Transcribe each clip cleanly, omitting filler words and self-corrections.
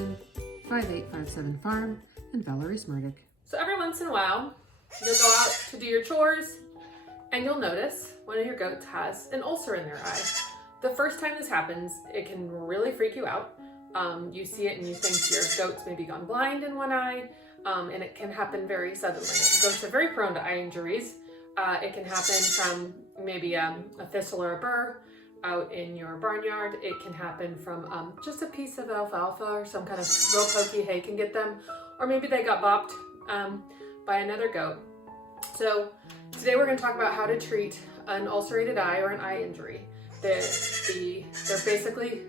Huston, 5857 Farm, and Valerie Smrtic. So every once in a while, you'll go out to do your chores and you'll notice one of your goats has an ulcer in their eye. The first time this happens, it can really freak you out. You see it and you think your goat's maybe gone blind in one eye, and it can happen very suddenly. Goats are very prone to eye injuries. It can happen from maybe a thistle or a burr out in your barnyard. It can happen from just a piece of alfalfa or some kind of real pokey hay can get them, or maybe they got bopped by another goat. So today we're going to talk about how to treat an ulcerated eye or an eye injury. They're basically,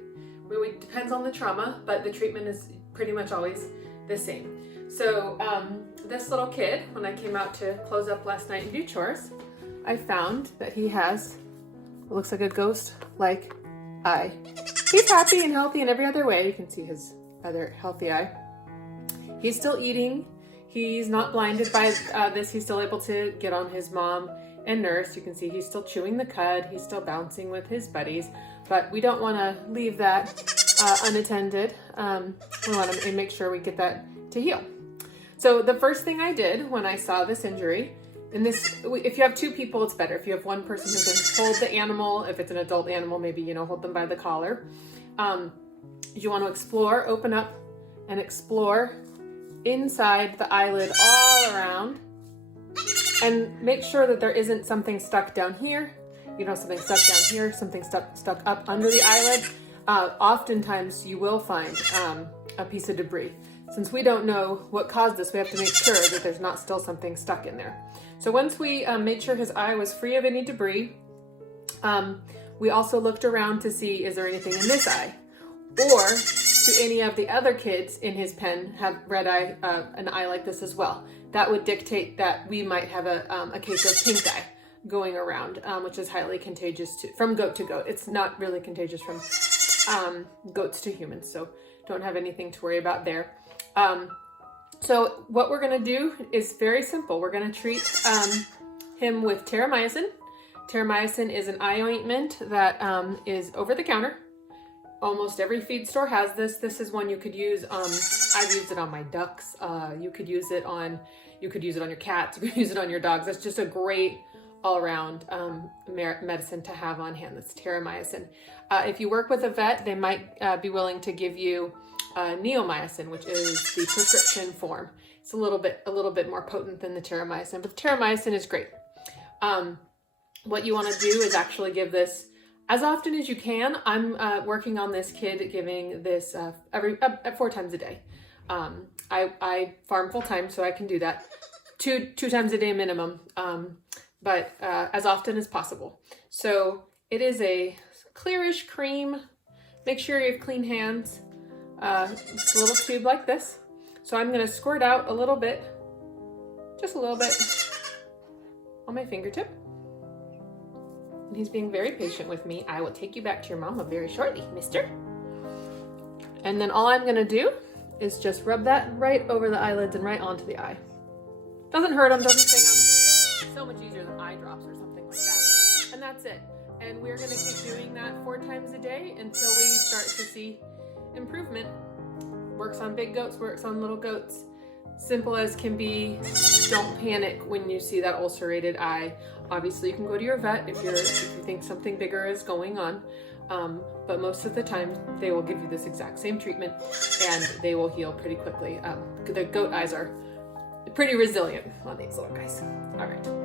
it depends on the trauma, but the treatment is pretty much always the same. So this little kid, when I came out to close up last night and do chores, I found that he has what looks like a ghost-like eye. He's happy and healthy in every other way. You can see his other healthy eye. He's still eating. He's not blinded by this. He's still able to get on his mom and nurse. You can see he's still chewing the cud. He's still bouncing with his buddies, but we don't want to leave that unattended. We want to make sure we get that to heal. So the first thing I did when I saw this injury, and this, if you have two people, it's better. If you have one person who can hold the animal, if it's an adult animal, maybe, hold them by the collar. You want to explore, open up and explore inside the eyelid all around, and make sure that there isn't something stuck down here, something stuck down here, something stuck up under the eyelid. Oftentimes you will find a piece of debris. Since we don't know what caused this, we have to make sure that there's not still something stuck in there. So once we made sure his eye was free of any debris, we also looked around to see, is there anything in this eye? Or do any of the other kids in his pen have red eye, an eye like this as well? That would dictate that we might have a case of pink eye going around, which is highly contagious from goat to goat. It's not really contagious from goats to humans, so don't have anything to worry about there. So what we're going to do is very simple. We're going to treat him with terramycin. Terramycin is an eye ointment that is over the counter. Almost every feed store has this. This is one you could use. I've used it on my ducks. You could use it on your cats. You could use it on your dogs. It's just a great all-around medicine to have on hand. That's terramycin. If you work with a vet, they might be willing to give you neomycin, which is the prescription form. It's a little bit more potent than the terramycin, but the terramycin is great. What you want to do is actually give this as often as you can. I'm working on this kid giving this every 4 times a day. I farm full time, so I can do that two times a day minimum, but as often as possible. So it is a clearish cream. Make sure you have clean hands. It's a little tube like this. So I'm going to squirt out a little bit, just a little bit, on my fingertip. And he's being very patient with me. I will take you back to your mama very shortly, mister. And then all I'm going to do is just rub that right over the eyelids and right onto the eye. Doesn't hurt them, doesn't sting them. So much easier than eye drops or something like that. And that's it. And we're going to keep doing that 4 times a day until we start to see improvement. Works on big goats, works on little goats. Simple as can be. Don't panic when you see that ulcerated eye. Obviously you can go to your vet if you think something bigger is going on, but most of the time they will give you this exact same treatment and they will heal pretty quickly. The goat eyes are pretty resilient on these little guys. All right.